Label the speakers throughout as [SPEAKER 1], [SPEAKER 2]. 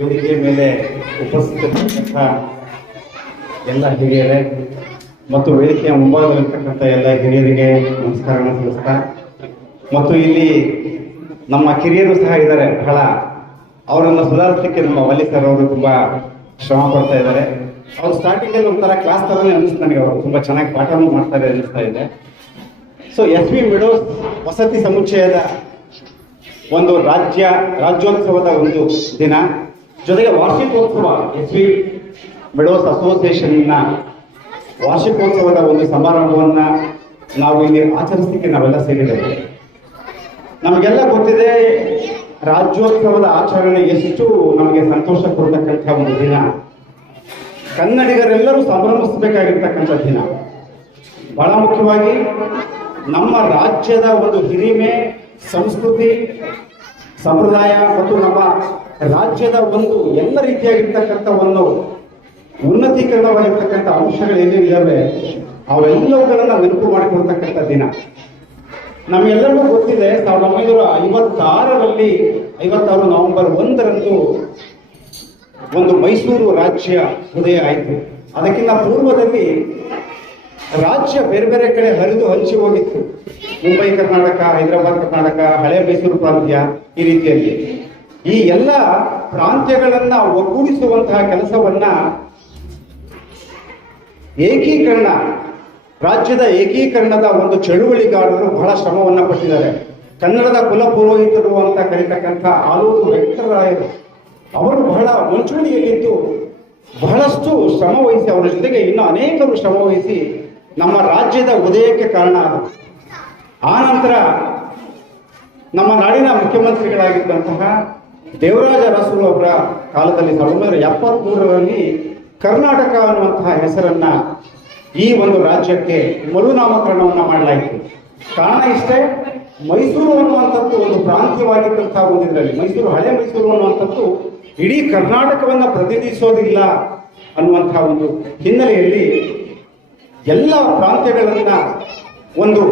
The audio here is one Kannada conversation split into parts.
[SPEAKER 1] ವೇದಿಕೆ ಮೇಲೆ ಉಪಸ್ಥಿತರಿರ್ತಕ್ಕಂಥ ಎಲ್ಲ ಹಿರಿಯರೇ ಮತ್ತು ವೇದಿಕೆಯ ಮುಂಭಾಗದಲ್ಲಿರ್ತಕ್ಕಂಥ ಎಲ್ಲ ಹಿರಿಯರಿಗೆ ನಮಸ್ಕಾರಗಳನ್ನು ತಿಳಿಸ್ತಾ ಮತ್ತು ಇಲ್ಲಿ ನಮ್ಮ ಕಿರಿಯರು ಸಹ ಇದ್ದಾರೆ. ಬಹಳ ಅವರನ್ನು ಸುಧಾರಿಸಲಿಕ್ಕೆ ನಮ್ಮ ವಲ್ಲಿ ಸರ್ ಅವರು ತುಂಬ ಶ್ರಮ ಪಡ್ತಾ ಇದ್ದಾರೆ. ಅವ್ರು ಸ್ಟಾರ್ಟಿಂಗ್ ಅಲ್ಲಿ ಒಂಥರ ಕ್ಲಾಸ್ ತರನೇ ಅನಿಸ್ತು ನನಗೆ. ಅವರು ತುಂಬಾ ಚೆನ್ನಾಗಿ ಪಾಠವನ್ನು ಮಾಡ್ತಾರೆ ಅನಿಸ್ತಾ ಇದೆ. ಸೊ ಎಸ್ ವಿ ಮಿಡೋಸ್ ವಸತಿ ಸಮುಚ್ಚಯದ ಒಂದು ರಾಜ್ಯ ರಾಜ್ಯೋತ್ಸವದ ಒಂದು ದಿನ. ಜೊತೆಗೆ ವಾರ್ಷಿಕೋತ್ಸವ, ಎಸ್ ವಿ ಮಿಡೋಸ್ ಅಸೋಸಿಯೇಷನ್ನ ವಾರ್ಷಿಕೋತ್ಸವದ ಒಂದು ಸಮಾರಂಭವನ್ನ ನಾವು ಇಲ್ಲಿ ಆಚರಿಸಲಿಕ್ಕೆ ನಾವೆಲ್ಲ ಸೇರಿದ್ದೇವೆ. ನಮಗೆಲ್ಲ ಗೊತ್ತಿದೆ, ರಾಜ್ಯೋತ್ಸವದ ಆಚರಣೆ ಎಷ್ಟು ನಮಗೆ ಸಂತೋಷ ಕೊಡ್ತಕ್ಕಂಥ ಒಂದು ದಿನ. ಕನ್ನಡಿಗರೆಲ್ಲರೂ ಸಂಭ್ರಮಿಸಬೇಕಾಗಿರ್ತಕ್ಕಂಥ ದಿನ. ಬಹಳ ಮುಖ್ಯವಾಗಿ ನಮ್ಮ ರಾಜ್ಯದ ಒಂದು ಹಿರಿಮೆ, ಸಂಸ್ಕೃತಿ, ಸಂಪ್ರದಾಯ ಮತ್ತು ನಮ್ಮ ರಾಜ್ಯದ ಒಂದು ಎಲ್ಲ ರೀತಿಯಾಗಿರ್ತಕ್ಕಂಥ ಒಂದು ಉನ್ನತೀಕರಣವಾಗಿರ್ತಕ್ಕಂಥ ಅಂಶಗಳು ಏನೇನಿದ್ದಾವೆ ಅವೆಲ್ಲವುಗಳನ್ನ ನೆನಪು ಮಾಡಿಕೊಡ್ತಕ್ಕಂಥ ದಿನ. ನಮಗೆಲ್ಲರಿಗೂ ಗೊತ್ತಿದೆ, ಸಾವಿರದ ಒಂಬೈನೂರ ಐವತ್ತಾರರಲ್ಲಿ, ಐವತ್ತಾರು ನವೆಂಬರ್ ಒಂದರಂದು ಒಂದು ಮೈಸೂರು ರಾಜ್ಯ ಉದಯ ಆಯಿತು. ಅದಕ್ಕಿಂತ ಪೂರ್ವದಲ್ಲಿ ರಾಜ್ಯ ಬೇರೆ ಬೇರೆ ಕಡೆ ಹರಿದು ಹಂಚಿ ಹೋಗಿತ್ತು. ಮುಂಬೈ, ಕರ್ನಾಟಕ, ಹೈದರಾಬಾದ್, ಕರ್ನಾಟಕ, ಹಳೆ ಮೈಸೂರು ಪ್ರಾಂತ್ಯ ಈ ರೀತಿಯಲ್ಲಿ. ಈ ಎಲ್ಲ ಪ್ರಾಂತ್ಯಗಳನ್ನ ಒಗ್ಗೂಡಿಸುವಂತಹ ಕೆಲಸವನ್ನ ಏಕೀಕರಣ, ರಾಜ್ಯದ ಏಕೀಕರಣದ ಒಂದು ಚಳುವಳಿಗಾರರು ಬಹಳ ಶ್ರಮವನ್ನ ಪಟ್ಟಿದ್ದಾರೆ. ಕನ್ನಡದ ಕುಲ ಪುರೋಹಿತರು ಅಂತ ಕರೀತಕ್ಕಂಥ ಆಲೂರು ವೆಂಕಟರಾಯರು, ಅವರು ಬಹಳ ಮುಂಚೂಣಿಯಲ್ಲಿದ್ದು ಬಹಳಷ್ಟು ಶ್ರಮ ವಹಿಸಿ, ಅವರ ಜೊತೆಗೆ ಇನ್ನು ಅನೇಕರು ಶ್ರಮ ವಹಿಸಿ ನಮ್ಮ ರಾಜ್ಯದ ಉದಯಕ್ಕೆ ಕಾರಣ ಆದರು. ಆ ನಂತರ ನಮ್ಮ ನಾಡಿನ ಮುಖ್ಯಮಂತ್ರಿಗಳಾಗಿದ್ದಂತಹ ದೇವರಾಜ ರಸೂಲ್ ಅವರ ಕಾಲದಲ್ಲಿ ಸಾವಿರದ ಒಂಬೈನೂರ ಕರ್ನಾಟಕ ಅನ್ನುವಂತಹ ಹೆಸರನ್ನ ಈ ಒಂದು ರಾಜ್ಯಕ್ಕೆ ಮರುನಾಮಕರಣವನ್ನ ಮಾಡಲಾಯಿತು. ಕಾರಣ ಇಷ್ಟೇ, ಮೈಸೂರು ಅನ್ನುವಂಥದ್ದು ಒಂದು ಪ್ರಾಂತ್ಯವಾಗಿದ್ದಂತಹ ಒಂದು ಇದರಲ್ಲಿ. ಮೈಸೂರು, ಹಳೆ ಮೈಸೂರು ಅನ್ನುವಂಥದ್ದು ಇಡೀ ಕರ್ನಾಟಕವನ್ನ ಪ್ರತಿನಿಧಿಸೋದಿಲ್ಲ ಅನ್ನುವಂತಹ ಒಂದು ಹಿನ್ನೆಲೆಯಲ್ಲಿ ಎಲ್ಲ ಪ್ರಾಂತ್ಯಗಳನ್ನ ಒಂದು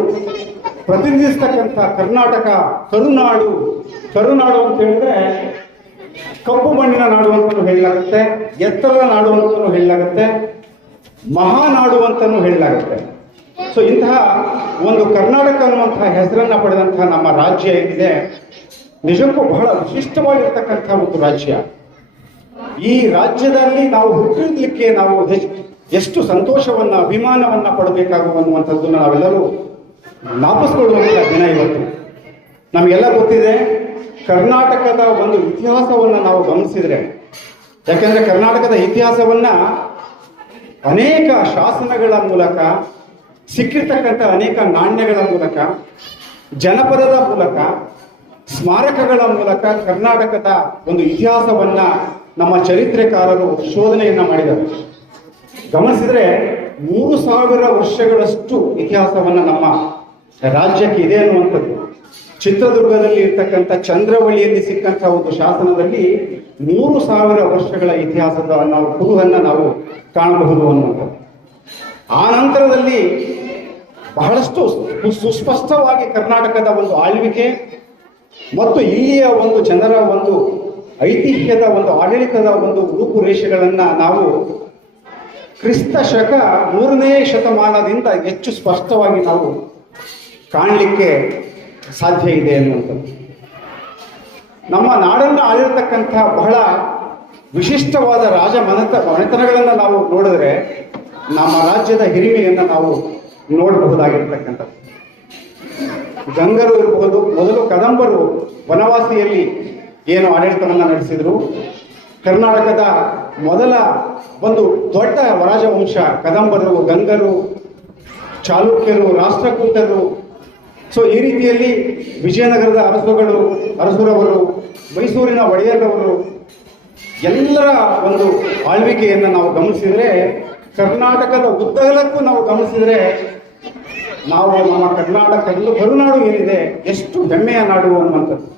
[SPEAKER 1] ಪ್ರತಿನಿಧಿಸ್ತಕ್ಕಂಥ ಕರ್ನಾಟಕ ಕರುನಾಡು ಕರುನಾಡು ಅಂತ ಹೇಳಿದ್ರೆ ಕಪ್ಪು ಮಣ್ಣಿನ ನಾಡು ಅಂತಲೂ ಹೇಳಲಾಗುತ್ತೆ, ಎತ್ತರದ ನಾಡು ಅಂತಲೂ ಹೇಳಲಾಗುತ್ತೆ, ಮಹಾನಾಡು ಅಂತಲೂ ಹೇಳಲಾಗುತ್ತೆ. ಸೊ ಇಂತಹ ಒಂದು ಕರ್ನಾಟಕ ಅನ್ನುವಂತಹ ಹೆಸರನ್ನ ಪಡೆದಂತಹ ನಮ್ಮ ರಾಜ್ಯ ಏನಿದೆ, ನಿಜಕ್ಕೂ ಬಹಳ ವಿಶಿಷ್ಟವಾಗಿರ್ತಕ್ಕಂಥ ಒಂದು ರಾಜ್ಯ. ಈ ರಾಜ್ಯದಲ್ಲಿ ನಾವು ಹುಟ್ಟಿರ್ಲಿಕ್ಕೆ ನಾವು ಎಷ್ಟು ಸಂತೋಷವನ್ನ, ಅಭಿಮಾನವನ್ನ ಅನ್ನುವಂಥದ್ದನ್ನ ನಾವೆಲ್ಲರೂ ನಾಪಸ್ಕೊಳ್ಳುವಂತಹ ದಿನ ಇವತ್ತು. ನಮಗೆಲ್ಲ ಗೊತ್ತಿದೆ ಕರ್ನಾಟಕದ ಒಂದು ಇತಿಹಾಸವನ್ನ ನಾವು ಗಮನಿಸಿದರೆ, ಯಾಕಂದ್ರೆ ಕರ್ನಾಟಕದ ಇತಿಹಾಸವನ್ನ ಅನೇಕ ಶಾಸನಗಳ ಮೂಲಕ, ಸಿಕ್ಕಿರ್ತಕ್ಕಂಥ ಅನೇಕ ನಾಣ್ಯಗಳ ಮೂಲಕ, ಜನಪದದ ಮೂಲಕ, ಸ್ಮಾರಕಗಳ ಮೂಲಕ ಕರ್ನಾಟಕದ ಒಂದು ಇತಿಹಾಸವನ್ನ ನಮ್ಮ ಚರಿತ್ರೆಕಾರರು ಶೋಧನೆಯನ್ನು ಮಾಡಿದರು ಗಮನಿಸಿದರೆ ಮೂರು ಸಾವಿರ ವರ್ಷಗಳಷ್ಟು ಇತಿಹಾಸವನ್ನ ನಮ್ಮ ರಾಜ್ಯಕ್ಕೆ ಇದೆ ಅನ್ನುವಂಥದ್ದು. ಚಿತ್ರದುರ್ಗದಲ್ಲಿ ಇರ್ತಕ್ಕಂಥ ಚಂದ್ರವಳ್ಳಿಯಲ್ಲಿ ಸಿಕ್ಕಂಥ ಒಂದು ಶಾಸನದಲ್ಲಿ ಮೂರು ಸಾವಿರ ವರ್ಷಗಳ ಇತಿಹಾಸದ ನಾವು ಕುರುಹನ್ನ ನಾವು ಕಾಣಬಹುದು ಅನ್ನುವಂಥದ್ದು. ಆ ನಂತರದಲ್ಲಿ ಬಹಳಷ್ಟು ಸುಸ್ಪಷ್ಟವಾಗಿ ಕರ್ನಾಟಕದ ಒಂದು ಆಳ್ವಿಕೆ ಮತ್ತು ಇಲ್ಲಿಯ ಒಂದು ಜನರ ಒಂದು ಐತಿಹ್ಯದ ಒಂದು ಆಡಳಿತದ ಒಂದು ರೂಪುರೇಷೆಗಳನ್ನು ನಾವು ಕ್ರಿಸ್ತ ಶಕ ಮೂರನೇ ಶತಮಾನದಿಂದ ಹೆಚ್ಚು ಸ್ಪಷ್ಟವಾಗಿ ನಾವು ಕಾಣಲಿಕ್ಕೆ ಸಾಧ್ಯ ಇದೆ ಅನ್ನುವಂಥದ್ದು. ನಮ್ಮ ನಾಡನ್ನು ಆಳಿರ್ತಕ್ಕಂಥ ಬಹಳ ವಿಶಿಷ್ಟವಾದ ರಾಜ ಮನೆತ, ಮನೆತನಗಳನ್ನು ನಾವು ನೋಡಿದ್ರೆ ನಮ್ಮ ರಾಜ್ಯದ ಹಿರಿಮೆಯನ್ನು ನಾವು ನೋಡಬಹುದಾಗಿರ್ತಕ್ಕಂಥದ್ದು. ಗಂಗರು ಇರಬಹುದು ಮೊದಲು ಕದಂಬರು ವನವಾಸಿಯಲ್ಲಿ ಏನು ಆಡಳಿತವನ್ನು ನಡೆಸಿದ್ರು. ಕರ್ನಾಟಕದ ಮೊದಲ ಒಂದು ದೊಡ್ಡ ರಾಜವಂಶ ಕದಂಬರು, ಗಂಗರು, ಚಾಲುಕ್ಯರು, ರಾಷ್ಟ್ರಕೂಟರು ಸೊ ಈ ರೀತಿಯಲ್ಲಿ ವಿಜಯನಗರದ ಅರಸುಗಳು, ಅರಸುರವರು, ಮೈಸೂರಿನ ಒಡೆಯರವರು ಎಲ್ಲರ ಒಂದು ಆಳ್ವಿಕೆಯನ್ನು ನಾವು ಗಮನಿಸಿದರೆ, ಕರ್ನಾಟಕದ ಉದ್ದಗಲಕ್ಕೂ ನಾವು ಗಮನಿಸಿದರೆ ನಾವು ನಮ್ಮ ಕರ್ನಾಟಕದಲ್ಲೂ ಕರುನಾಡು ಏನಿದೆ, ಎಷ್ಟು ಹೆಮ್ಮೆಯ ನಾಡು ಅನ್ನುವಂಥದ್ದು.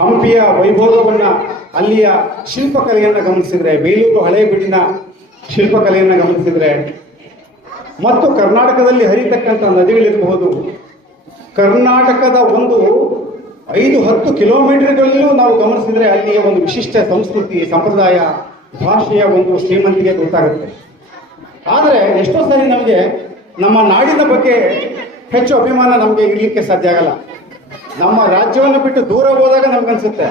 [SPEAKER 1] ಹಂಪಿಯ ವೈಭೋಗವನ್ನ ಅಲ್ಲಿಯ ಶಿಲ್ಪಕಲೆಯನ್ನು ಗಮನಿಸಿದರೆ, ಬೇಲೂರು ಹಳೇಬೀಡಿನ ಶಿಲ್ಪಕಲೆಯನ್ನು ಗಮನಿಸಿದರೆ, ಮತ್ತು ಕರ್ನಾಟಕದಲ್ಲಿ ಹರಿತಕ್ಕಂಥ ನದಿಗಳಿರಬಹುದು ಕರ್ನಾಟಕದ ಒಂದು ಐದು ಹತ್ತು ಕಿಲೋಮೀಟರ್ಗಳಲ್ಲೂ ನಾವು ಗಮನಿಸಿದರೆ ಅಲ್ಲಿಯ ಒಂದು ವಿಶಿಷ್ಟ ಸಂಸ್ಕೃತಿ, ಸಂಪ್ರದಾಯ, ಭಾಷೆಯ ಒಂದು ಶ್ರೀಮಂತಿಗೆ ಗೊತ್ತಾಗುತ್ತೆ. ಆದರೆ ಎಷ್ಟೋ ಸಾರಿ ನಮಗೆ ನಮ್ಮ ನಾಡಿನ ಬಗ್ಗೆ ಹೆಚ್ಚು ಅಭಿಮಾನ ನಮಗೆ ಇರಲಿಕ್ಕೆ ಸಾಧ್ಯ ಆಗಲ್ಲ. ನಮ್ಮ ರಾಜ್ಯವನ್ನು ಬಿಟ್ಟು ದೂರ ಹೋದಾಗ ನಮ್ಗನ್ಸುತ್ತೆ.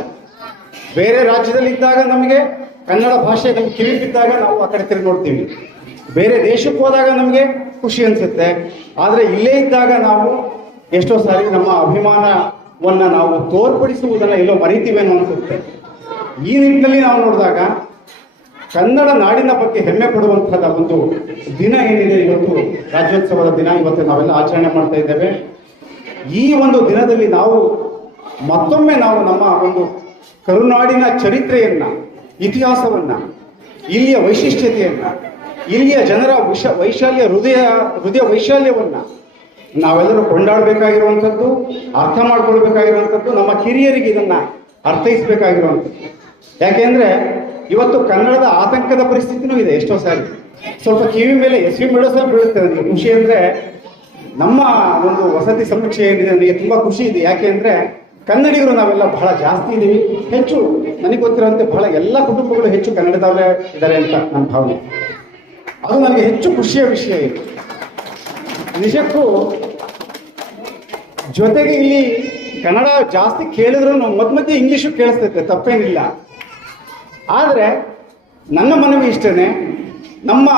[SPEAKER 1] ಬೇರೆ ರಾಜ್ಯದಲ್ಲಿ ಇದ್ದಾಗ ನಮಗೆ ಕನ್ನಡ ಭಾಷೆ ನಮ್ಗೆ ಕಿರಿಬಿದ್ದಾಗ ನಾವು ಆ ಕಡೆ ತಿರುಗಿ ನೋಡ್ತೀವಿ. ಬೇರೆ ದೇಶಕ್ಕೆ ಹೋದಾಗ ನಮಗೆ ಖುಷಿ ಅನ್ಸುತ್ತೆ. ಆದರೆ ಇಲ್ಲೇ ಇದ್ದಾಗ ನಾವು ಎಷ್ಟೋ ಸಾರಿ ನಮ್ಮ ಅಭಿಮಾನವನ್ನ ನಾವು ತೋರ್ಪಡಿಸುವುದನ್ನ ಎಲ್ಲೋ ಮರಿತೀವೇನೋ ಅನ್ಸುತ್ತೆ. ಈ ನಿಟ್ಟಿನಲ್ಲಿ ನಾವು ನೋಡಿದಾಗ ಕನ್ನಡ ನಾಡಿನ ಬಗ್ಗೆ ಹೆಮ್ಮೆ ಪಡುವಂತಹ ಒಂದು ದಿನ ಏನಿದೆ ಇವತ್ತು ರಾಜ್ಯೋತ್ಸವದ ದಿನ. ಇವತ್ತು ನಾವೆಲ್ಲ ಆಚರಣೆ ಮಾಡ್ತಾ ಇದ್ದೇವೆ. ಈ ಒಂದು ದಿನದಲ್ಲಿ ನಾವು ಮತ್ತೊಮ್ಮೆ ನಾವು ನಮ್ಮ ಒಂದು ಕರುನಾಡಿನ ಚರಿತ್ರೆಯನ್ನ, ಇತಿಹಾಸವನ್ನ, ಇಲ್ಲಿಯ ವೈಶಿಷ್ಟ್ಯತೆಯನ್ನ, ಇಲ್ಲಿಯ ಜನರ ವಿಶ ವೈಶಾಲ್ಯ ಹೃದಯ ಹೃದಯ ವೈಶಾಲ್ಯವನ್ನ ನಾವೆಲ್ಲರೂ ಕೊಂಡಾಡಬೇಕಾಗಿರುವಂಥದ್ದು, ಅರ್ಥ ಮಾಡ್ಕೊಳ್ಬೇಕಾಗಿರುವಂಥದ್ದು, ನಮ್ಮ ಕಿರಿಯರಿಗೆ ಇದನ್ನ ಅರ್ಥೈಸಬೇಕಾಗಿರುವಂಥದ್ದು. ಯಾಕೆಂದ್ರೆ ಇವತ್ತು ಕನ್ನಡದ ಆತಂಕದ ಪರಿಸ್ಥಿತಿನೂ ಇದೆ ಎಷ್ಟೋ ಸಾರಿ. ಸ್ವಲ್ಪ ಕಿವಿ ಮೇಲೆ ಎಸ್ ವಿ ಮೆಡೋಸಲ್ಲಿ ಬೀಳುತ್ತೆ ನನಗೆ ಖುಷಿ ಅಂದರೆ, ನಮ್ಮ ಒಂದು ವಸತಿ ಸಮೀಕ್ಷೆ ಏನಿದೆ ನನಗೆ ತುಂಬಾ ಖುಷಿ ಇದೆ. ಯಾಕೆ ಅಂದರೆ, ಕನ್ನಡಿಗರು ನಾವೆಲ್ಲ ಬಹಳ ಜಾಸ್ತಿ ಇದ್ದೀವಿ ಹೆಚ್ಚು, ನನಗೆ ಗೊತ್ತಿರುವಂತೆ ಬಹಳ ಎಲ್ಲ ಕುಟುಂಬಗಳು ಹೆಚ್ಚು ಕನ್ನಡದವರೇ ಇದ್ದಾರೆ ಅಂತ ನನ್ನ ಭಾವನೆ. ಅದು ನನಗೆ ಹೆಚ್ಚು ಖುಷಿಯ ವಿಷಯ ಇದು. ನಿಜಕ್ಕೂ ಜೊತೆಗೆ ಇಲ್ಲಿ ಕನ್ನಡ ಜಾಸ್ತಿ ಕೇಳಿದ್ರು ಮಧ್ಯ ಮಧ್ಯೆ ಇಂಗ್ಲೀಷು ಕೇಳಿಸ್ತೈತೆ, ತಪ್ಪೇನಿಲ್ಲ. ಆದರೆ ನನ್ನ ಮನವಿ ಇಷ್ಟೇನೆ ನಮ್ಮ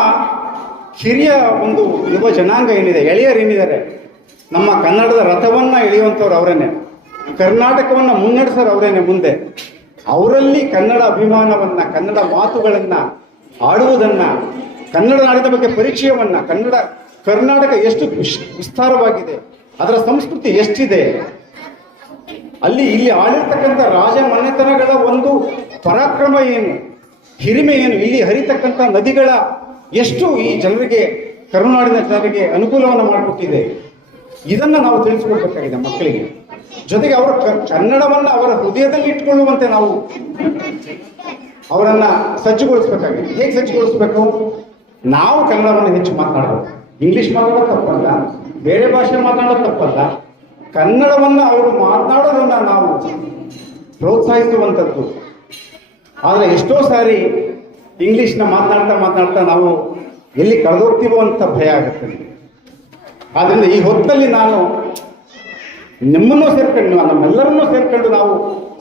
[SPEAKER 1] ಹಿರಿಯ ಒಂದು ಯುವ ಜನಾಂಗ ಏನಿದೆ, ಎಳೆಯರು ಏನಿದ್ದಾರೆ, ನಮ್ಮ ಕನ್ನಡದ ರಥವನ್ನ ಎಳೆಯುವಂಥವ್ರು ಅವರೇನೆ, ಕರ್ನಾಟಕವನ್ನ ಮುನ್ನಡೆಸೋರು ಅವರೇನೆ ಮುಂದೆ. ಅವರಲ್ಲಿ ಕನ್ನಡ ಅಭಿಮಾನವನ್ನ, ಕನ್ನಡ ಮಾತುಗಳನ್ನ, ಆಡುವುದನ್ನ, ಕನ್ನಡ ನಾಡಿದ ಬಗ್ಗೆ ಪರಿಚಯವನ್ನ, ಕನ್ನಡ ಕರ್ನಾಟಕ ಎಷ್ಟು ವಿಸ್ತಾರವಾಗಿದೆ, ಅದರ ಸಂಸ್ಕೃತಿ ಎಷ್ಟಿದೆ? ಅಲ್ಲಿ, ಇಲ್ಲಿ ಆಳಿರ್ತಕ್ಕಂಥ ರಾಜ ಮನೆತನಗಳ ಒಂದು ಪರಾಕ್ರಮ ಏನು, ಹಿರಿಮೆ ಏನು, ಇಲ್ಲಿ ಹರಿತಕ್ಕಂಥ ನದಿಗಳ ಎಷ್ಟು ಈ ಜನರಿಗೆ, ಕರುನಾಡಿನ ಜನರಿಗೆ ಅನುಕೂಲವನ್ನು ಮಾಡಿಕೊಟ್ಟಿದೆ? ಇದನ್ನು ನಾವು ತಿಳಿಸಿಕೊಡ್ಬೇಕಾಗಿದೆ ಮಕ್ಕಳಿಗೆ. ಜೊತೆಗೆ ಅವರ ಕನ್ನಡವನ್ನ ಅವರ ಹೃದಯದಲ್ಲಿ ಇಟ್ಕೊಳ್ಳುವಂತೆ ನಾವು ಅವರನ್ನು ಸಜ್ಜುಗೊಳಿಸ್ಬೇಕಾಗಿದೆ. ಹೇಗೆ ಸಜ್ಜುಗೊಳಿಸ್ಬೇಕು? ನಾವು ಕನ್ನಡವನ್ನು ಹೆಚ್ಚು ಮಾತನಾಡಬೇಕು. ಇಂಗ್ಲಿಷ್ ಮಾತಾಡೋದು ತಪ್ಪಲ್ಲ, ಬೇರೆ ಭಾಷೆ ಮಾತಾಡೋದು ತಪ್ಪಲ್ಲ. ಕನ್ನಡವನ್ನ ಅವರು ಮಾತಾಡೋದನ್ನ ನಾವು ಪ್ರೋತ್ಸಾಹಿಸುವಂಥದ್ದು. ಆದರೆ ಎಷ್ಟೋ ಸಾರಿ ಇಂಗ್ಲೀಷ್ನ ಮಾತನಾಡ್ತಾ ಮಾತನಾಡ್ತಾ ನಾವು ಎಲ್ಲಿ ಕಳೆದೋಗ್ತೀವೋ ಅಂತ ಭಯ ಆಗುತ್ತೆ. ಆದ್ದರಿಂದ ಈ ಹೊತ್ತಲ್ಲಿ ನಾನು ನಿಮ್ಮನ್ನು ಸೇರ್ಕೊಂಡು, ನಮ್ಮೆಲ್ಲರನ್ನೂ ಸೇರ್ಕೊಂಡು ನಾವು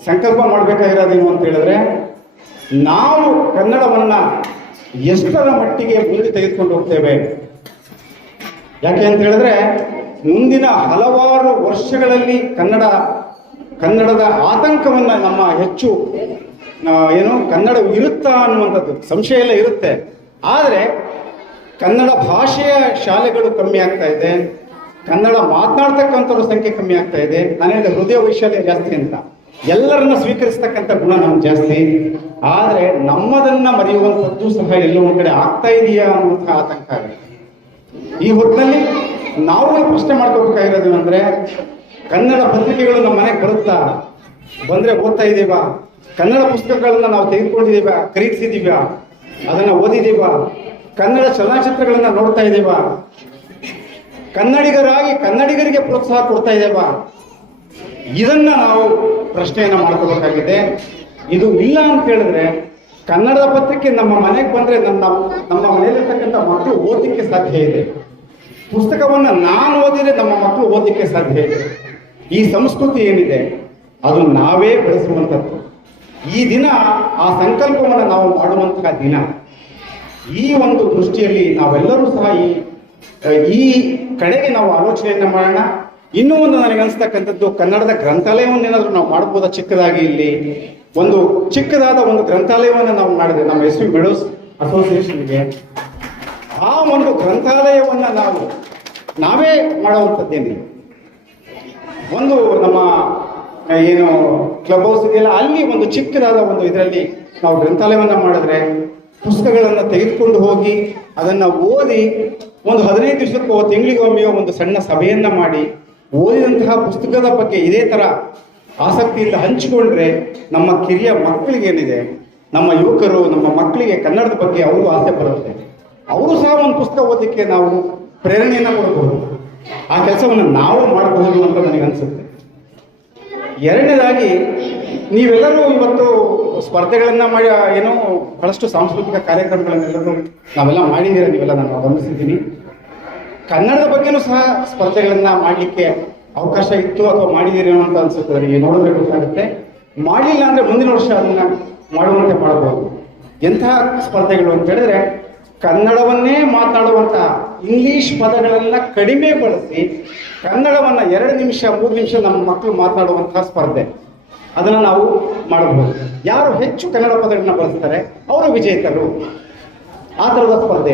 [SPEAKER 1] ಸಂಕಲ್ಪ ಮಾಡಬೇಕಾಗಿರೋದೇನು ಅಂತ ಹೇಳಿದ್ರೆ, ನಾವು ಕನ್ನಡವನ್ನ ಎಷ್ಟರ ಮಟ್ಟಿಗೆ ಮುಂದೆ ತೆಗೆದುಕೊಂಡು ಹೋಗ್ತೇವೆ ಯಾಕೆ ಅಂತ ಹೇಳಿದ್ರೆ ಮುಂದಿನ ಹಲವಾರು ವರ್ಷಗಳಲ್ಲಿ ಕನ್ನಡ, ಕನ್ನಡದ ಆತಂಕವನ್ನ ನಮ್ಮ ಹೆಚ್ಚು ಏನು ಕನ್ನಡ ಇರುತ್ತಾ ಅನ್ನುವಂಥದ್ದು ಸಂಶಯ ಎಲ್ಲ ಇರುತ್ತೆ. ಆದರೆ ಕನ್ನಡ ಭಾಷೆಯ ಶಾಲೆಗಳು ಕಮ್ಮಿ ಆಗ್ತಾ ಇದೆ. ಕನ್ನಡ ಮಾತನಾಡ್ತಕ್ಕಂಥವ್ರ ಸಂಖ್ಯೆ ಕಮ್ಮಿ ಆಗ್ತಾ ಇದೆ. ನಾನು ಹೃದಯ ವೈಶಾಲ್ಯ ಜಾಸ್ತಿ ಅಂತ. ಎಲ್ಲರನ್ನ ಸ್ವೀಕರಿಸ್ತಕ್ಕಂಥ ಗುಣ ನಮ್ಗೆ ಜಾಸ್ತಿ. ಆದರೆ ನಮ್ಮದನ್ನ ಮರೆಯುವಂಥದ್ದು ಸಹ ಎಲ್ಲೋ ಒಂದ್ ಕಡೆ ಆಗ್ತಾ ಇದೆಯಾ ಅನ್ನುವಂಥ ಆತಂಕ ಆಗುತ್ತೆ. ಈ ಹೊತ್ತಿನಲ್ಲಿ ನಾವು ಪ್ರಶ್ನೆ ಮಾಡ್ಕೋಬೇಕಾಗಿರೋದು ಅಂದ್ರೆ ಕನ್ನಡ ಪತ್ರಿಕೆಗಳು ನಮ್ಮ ಮನೆಗೆ ಬರುತ್ತಾ? ಬಂದ್ರೆ ಓದ್ತಾ ಇದೀವಾ ಕನ್ನಡ ಪುಸ್ತಕಗಳನ್ನ ನಾವು ತೆಗೆದುಕೊಂಡಿದ್ದೀವ ಖರೀದಿಸಿದೀವ ಅದನ್ನ ಓದಿದೀವ ಕನ್ನಡ ಚಲನಚಿತ್ರಗಳನ್ನ ನೋಡ್ತಾ ಇದ್ದೀವಾ ಕನ್ನಡಿಗರಾಗಿ ಕನ್ನಡಿಗರಿಗೆ ಪ್ರೋತ್ಸಾಹ ಕೊಡ್ತಾ ಇದ್ದೇವಾ ಇದನ್ನ ನಾವು ಪ್ರಶ್ನೆಯನ್ನ ಮಾಡ್ಕೋಬೇಕಾಗಿದೆ. ಇದು ಇಲ್ಲ ಅಂತ ಹೇಳಿದ್ರೆ ಕನ್ನಡದ ಪತ್ರಿಕೆ ನಮ್ಮ ಮನೆಗೆ ಬಂದ್ರೆ ನನ್ನ ನಮ್ಮ ಮನೆಯಲ್ಲಿರ್ತಕ್ಕಂಥ ಮಕ್ಕಳು ಓದಲಿಕ್ಕೆ ಸಾಧ್ಯ ಇದೆ. ಪುಸ್ತಕವನ್ನು ನಾನು ಓದಿದರೆ ನಮ್ಮ ಮಕ್ಕಳು ಓದಲಿಕ್ಕೆ ಸಾಧ್ಯ ಇದೆ. ಈ ಸಂಸ್ಕೃತಿ ಏನಿದೆ, ಅದು ನಾವೇ ಬೆಳೆಸುವಂಥದ್ದು. ಈ ದಿನ ಆ ಸಂಕಲ್ಪವನ್ನು ನಾವು ಮಾಡುವಂತಹ ದಿನ. ಈ ಒಂದು ದೃಷ್ಟಿಯಲ್ಲಿ ನಾವೆಲ್ಲರೂ ಸಹ ಈ ಈ ಕಡೆಗೆ ನಾವು ಆಲೋಚನೆಯನ್ನು ಮಾಡೋಣ. ಇನ್ನೂ ಒಂದು ನನಗೆ ಅನಿಸ್ತಕ್ಕಂಥದ್ದು ಕನ್ನಡದ ಗ್ರಂಥಾಲಯವನ್ನೇನಾದ್ರೂ ನಾವು ಮಾಡ್ಬೋದಾ ಚಿಕ್ಕದಾಗಿ ಇಲ್ಲಿ? ಒಂದು ಚಿಕ್ಕದಾದ ಒಂದು ಗ್ರಂಥಾಲಯವನ್ನು ನಾವು ಮಾಡಿದೆ ನಮ್ಮ ಎಸ್ ವಿ ಬಿಡೋಸ್ ಅಸೋಸಿಯೇಷನ್ಗೆ ಆ ಒಂದು ಗ್ರಂಥಾಲಯವನ್ನು ನಾವು ನಾವೇ ಮಾಡುವಂಥದ್ದೇನಿ ಒಂದು ನಮ್ಮ ಏನು ಕ್ಲಬ್ ಹೌಸ್ ಇದೆಯಲ್ಲ, ಅಲ್ಲಿ ಒಂದು ಚಿಕ್ಕದಾದ ಒಂದು ಇದರಲ್ಲಿ ನಾವು ಗ್ರಂಥಾಲಯವನ್ನು ಮಾಡಿದ್ರೆ ಪುಸ್ತಕಗಳನ್ನು ತೆಗೆದುಕೊಂಡು ಹೋಗಿ ಅದನ್ನ ಓದಿ ಒಂದು ಹದಿನೈದು ದಿವಸಕ್ಕೋ ತಿಂಗಳಿಗೊಮ್ಮೆಯೋ ಒಂದು ಸಣ್ಣ ಸಭೆಯನ್ನು ಮಾಡಿ ಓದಿದಂತಹ ಪುಸ್ತಕದ ಬಗ್ಗೆ ಇದೇ ತರ ಆಸಕ್ತಿಯಿಂದ ಹಂಚಿಕೊಂಡ್ರೆ ನಮ್ಮ ಕಿರಿಯ ಮಕ್ಕಳಿಗೇನಿದೆ, ನಮ್ಮ ಯುವಕರು, ನಮ್ಮ ಮಕ್ಕಳಿಗೆ ಕನ್ನಡದ ಬಗ್ಗೆ ಅವರು ಆಸೆ ಬರುತ್ತೆ ಅವರು ಸಹ ಒಂದು ಪುಸ್ತಕ ಓದಲಿಕ್ಕೆ ನಾವು ಪ್ರೇರಣೆಯನ್ನು ಕೊಡಬಹುದು ಆ ಕೆಲಸವನ್ನು ನಾವು ಮಾಡಬಹುದು ಅಂತ ನನಗೆ ಅನಿಸುತ್ತೆ. ಎರಡನೇದಾಗಿ, ನೀವೆಲ್ಲರೂ ಇವತ್ತು ಸ್ಪರ್ಧೆಗಳನ್ನ ಮಾಡಿ, ಏನೋ ಬಹಳಷ್ಟು ಸಾಂಸ್ಕೃತಿಕ ಕಾರ್ಯಕ್ರಮಗಳನ್ನೆಲ್ಲರೂ ನಾವೆಲ್ಲ ಮಾಡಿದ್ದೀರಾ? ನೀವೆಲ್ಲ ನಾನು ಗಮನಿಸಿದ್ದೀನಿ. ಕನ್ನಡದ ಬಗ್ಗೆನೂ ಸಹ ಸ್ಪರ್ಧೆಗಳನ್ನ ಮಾಡಲಿಕ್ಕೆ ಅವಕಾಶ ಇತ್ತು ಅಥವಾ ಮಾಡಿದ್ದೀರಿ ಅಂತ ಅನ್ಸುತ್ತೆ ನನಗೆ ನೋಡಿದ್ರೆ ಗೊತ್ತಾಗುತ್ತೆ. ಮಾಡಿಲ್ಲ ಅಂದ್ರೆ ಮುಂದಿನ ವರ್ಷ ಅದನ್ನ ಮಾಡುವಂತೆ ಮಾಡಬಹುದು. ಎಂತಹ ಸ್ಪರ್ಧೆಗಳು ಅಂತ ಹೇಳಿದ್ರೆ ಕನ್ನಡವನ್ನೇ ಮಾತಾಡುವಂತ ಇಂಗ್ಲಿಷ್ ಪದಗಳನ್ನ ಕಡಿಮೆ ಬಳಸಿ ಕನ್ನಡವನ್ನ ಎರಡು ನಿಮಿಷ, ಮೂರು ನಿಮಿಷ ನಮ್ಮ ಮಕ್ಕಳು ಮಾತನಾಡುವಂತಹ ಸ್ಪರ್ಧೆ. ಅದನ್ನ ನಾವು ಮಾಡಬಹುದು. ಯಾರು ಹೆಚ್ಚು ಕನ್ನಡ ಪದಗಳನ್ನ ಬಳಸ್ತಾರೆ? ಅವರು ವಿಜೇತರು. ಆ ಥರದ ಸ್ಪರ್ಧೆ.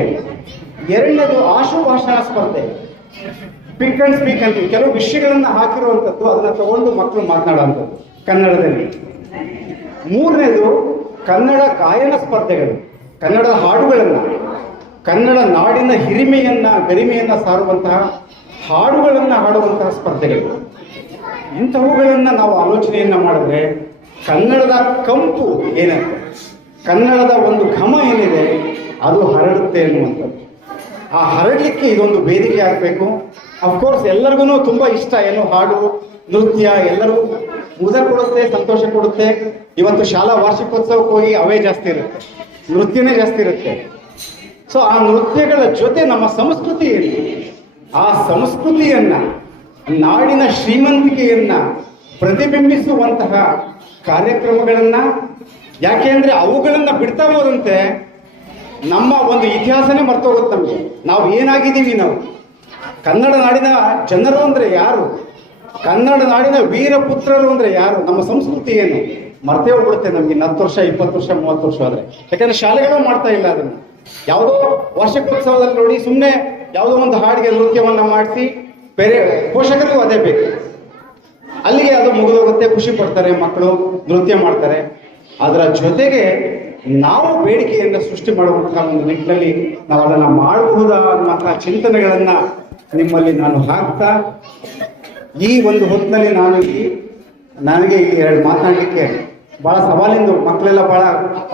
[SPEAKER 1] ಎರಡನೇದು ಆಶು ಭಾಷಣ ಸ್ಪರ್ಧೆ. ಪಿಕ್ ಅಂಡ್ ಸ್ಪೀಕ್ ಅಂತ ಕೆಲವು ವಿಷಯಗಳನ್ನು ಹಾಕಿರುವಂಥದ್ದು ಅದನ್ನ ತಗೊಂಡು ಮಕ್ಕಳು ಮಾತನಾಡುವಂಥದ್ದು. ಕನ್ನಡದಲ್ಲಿ. ಮೂರನೇದು ಕನ್ನಡ ಗಾಯನ ಸ್ಪರ್ಧೆಗಳು. ಕನ್ನಡದ ಹಾಡುಗಳನ್ನು. ಕನ್ನಡ ನಾಡಿನ ಹಿರಿಮೆಯನ್ನ ಗರಿಮೆಯನ್ನ ಸಾರುವಂತಹ ಹಾಡುಗಳನ್ನು ಹಾಡುವಂತಹ ಸ್ಪರ್ಧೆಗಳು. ಇಂಥವುಗಳನ್ನು ನಾವು ಆಲೋಚನೆಯನ್ನ ಮಾಡಿದ್ರೆ ಕನ್ನಡದ ಕಂಪು ಏನಂತೆ ಕನ್ನಡದ ಒಂದು ಘಮ ಏನಿದೆ? ಅದು ಹರಡುತ್ತೆ ಅನ್ನುವಂಥದ್ದು. ಆ ಹರಡಲಿಕ್ಕೆ ಇದೊಂದು ವೇದಿಕೆ ಆಗಬೇಕು. ಅಫ್ಕೋರ್ಸ್ ಎಲ್ಲರಿಗೂ ತುಂಬಾ ಇಷ್ಟ, ಏನು ಹಾಡು, ನೃತ್ಯ, ಎಲ್ಲರೂ ಮುದ ಕೊಡುತ್ತೆ, ಸಂತೋಷ ಕೊಡುತ್ತೆ. ಇವತ್ತು ಶಾಲಾ ವಾರ್ಷಿಕೋತ್ಸವಕ್ಕೆ ಹೋಗಿ ಅವೇ ಜಾಸ್ತಿ ಇರುತ್ತೆ. ನೃತ್ಯನೇ ಜಾಸ್ತಿ ಇರುತ್ತೆ. ಸೊ ಆ ನೃತ್ಯಗಳ ಜೊತೆ ನಮ್ಮ ಸಂಸ್ಕೃತಿ ಆ ಸಂಸ್ಕೃತಿಯನ್ನ, ನಾಡಿನ ಶ್ರೀಮಂತಿಕೆಯನ್ನ ಪ್ರತಿಬಿಂಬಿಸುವಂತಹ ಕಾರ್ಯಕ್ರಮಗಳನ್ನ ಯಾಕೆಂದ್ರೆ ಅವುಗಳನ್ನ ಬಿಡ್ತಾ ಹೋದಂತೆ ನಮ್ಮ ಒಂದು ಇತಿಹಾಸನೇ ಮರ್ತೋಗುತ್ತೆ ನಮಗೆ. ನಾವು ಏನಾಗಿದ್ದೀವಿ ನಾವು? ಕನ್ನಡ ನಾಡಿನ ಜನರು ಅಂದ್ರೆ ಯಾರು? ಕನ್ನಡ ನಾಡಿನ ವೀರಪುತ್ರರು ಅಂದರೆ ಯಾರು? ನಮ್ಮ ಸಂಸ್ಕೃತಿ ಏನು? ಮರ್ತೇ ಹೋಗ್ಬಿಡುತ್ತೆ ನಮಗೆ ಹತ್ತು ವರ್ಷ, ಇಪ್ಪತ್ತು ವರ್ಷ, ಮೂವತ್ತು ವರ್ಷ ಆದರೆ. ಯಾಕಂದ್ರೆ ಶಾಲೆಗಳು ಮಾಡ್ತಾ ಇಲ್ಲ ಅದನ್ನು. ಯಾವುದೋ ವಾರ್ಷಿಕೋತ್ಸವದಲ್ಲಿ ನೋಡಿ ಸುಮ್ಮನೆ ಯಾವುದೋ ಒಂದು ಹಾಡಿಗೆ ನೃತ್ಯವನ್ನು ಮಾಡಿಸಿ ಬೇರೆ ಪೋಷಕರಿಗೂ ಅದೇ ಬೇಕು. ಅಲ್ಲಿಗೆ ಅದು ಮುಗಿದೋಗುತ್ತೆ, ಖುಷಿ ಪಡ್ತಾರೆ, ಮಕ್ಕಳು ನೃತ್ಯ ಮಾಡ್ತಾರೆ. ಅದರ ಜೊತೆಗೆ ನಾವು ಬೇಡಿಕೆಯನ್ನು ಸೃಷ್ಟಿ ಮಾಡುವಂತಹ ಒಂದು ನಿಟ್ಟಿನಲ್ಲಿ ನಾವು ಅದನ್ನು ಮಾಡಬಹುದಾ ಅನ್ನುವಂತಹ ಚಿಂತನೆಗಳನ್ನ ನಿಮ್ಮಲ್ಲಿ ನಾನು ಹಾಕ್ತಾ, ಈ ಒಂದು ಹೊತ್ತಿನಲ್ಲಿ ನಾನು ಈ, ನನಗೆ ಎರಡು ಮಾತನಾಡಲಿಕ್ಕೆ ಭಾಳ ಸವಾಲಿಂದ ಮಕ್ಕಳೆಲ್ಲ ಭಾಳ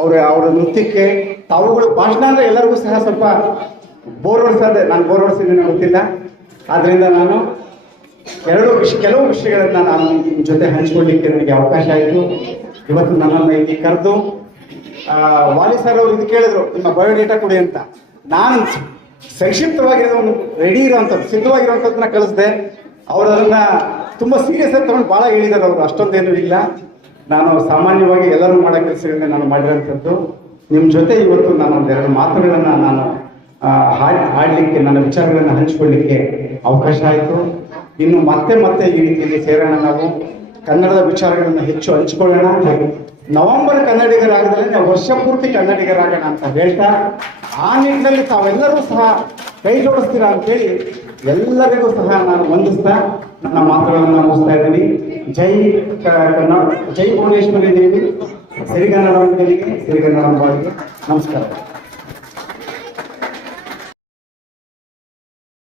[SPEAKER 1] ಅವ್ರ, ಅವರ ನೃತ್ಯಕ್ಕೆ ತಾವುಗಳು ಭಾಷಣ ಅಂದರೆ ಎಲ್ಲರಿಗೂ ಸಹ ಸ್ವಲ್ಪ ಬೋರ್ ನಾನು ಬೋರ್ ಹೊಡಿಸಿದ್ದೀನಿ ಗೊತ್ತಿಲ್ಲ. ಆದ್ದರಿಂದ ನಾನು ಎರಡು ವಿಷ, ಕೆಲವು ವಿಷಯಗಳನ್ನು ನಾನು ನಿಮ್ಮ ಜೊತೆ ಹಂಚ್ಕೊಳ್ಲಿಕ್ಕೆ ನನಗೆ ಅವಕಾಶ ಆಯಿತು. ಇವತ್ತು ನನ್ನನ್ನು ಇಲ್ಲಿ ಕರೆದು ವಾಲಿ ಸರ್ ಅವರು ಇದು ಕೇಳಿದ್ರು, ನಿಮ್ಮ ಬಯೋಡೇಟಾ ಕೊಡಿ ಅಂತ. ನಾನು ಸಂಕ್ಷಿಪ್ತವಾಗಿರೋ ರೆಡಿ ಇರುವಂಥದ್ದು, ಸಿದ್ಧವಾಗಿರುವಂಥದ್ದನ್ನ ಕಳಿಸ್ದೆ. ಅವರು ಅದನ್ನ ತುಂಬ ಸೀರಿಯಸ್ ಆಗಿ ತಗೊಂಡು ಭಾಳ ಹೇಳಿದ್ದಾರೆ ಅವರು, ಅಷ್ಟೊಂದೇನು ಇಲ್ಲ. ನಾನು ಸಾಮಾನ್ಯವಾಗಿ ಎಲ್ಲರೂ ಮಾಡೋ ಕೆಲಸಗಳನ್ನ ನಾನು ಮಾಡಿರೋಂಥದ್ದು. ನಿಮ್ಮ ಜೊತೆ ಇವತ್ತು ನಾನು ಒಂದೆರಡು ಮಾತುಗಳನ್ನು ನಾನು ಹಾಡ್, ಹಾಡ್ಲಿಕ್ಕೆ, ನನ್ನ ವಿಚಾರಗಳನ್ನು ಹಂಚಿಕೊಳ್ಳಿಕ್ಕೆ ಅವಕಾಶ ಆಯಿತು. ಇನ್ನು ಮತ್ತೆ ಮತ್ತೆ ಈ ರೀತಿಯಲ್ಲಿ ಸೇರೋಣ ನಾವು. ಕನ್ನಡದ ವಿಚಾರಗಳನ್ನು ಹೆಚ್ಚು ಹಂಚಿಕೊಳ್ಳೋಣ. ನವೆಂಬರ್ ಕನ್ನಡಿಗರಾಗದಲ್ಲೇ ವರ್ಷ ಪೂರ್ತಿ ಕನ್ನಡಿಗರಾಗೋಣ ಅಂತ ಹೇಳ್ತಾ, ಆ ನಿಟ್ಟಿನಲ್ಲಿ ತಾವೆಲ್ಲರೂ ಸಹ ಕೈ ಜೋಡಿಸ್ತೀರಾ ಅಂತೇಳಿ ಎಲ್ಲರಿಗೂ ಸಹ ನಾನು ವಂದಿಸ್ತಾ ನನ್ನ ಮಾತುಗಳನ್ನು ಮುಗಿಸ್ತಾ ಇದ್ದೀನಿ. ಜೈ ಕನ್ನಡ ಜೈ ಭುವನೇಶ್ವರಿ ದೇವಿ ಸಿರಿಗನ್ನಡ ಸಿರಿಗನ್ನಡ ನಮಸ್ಕಾರ.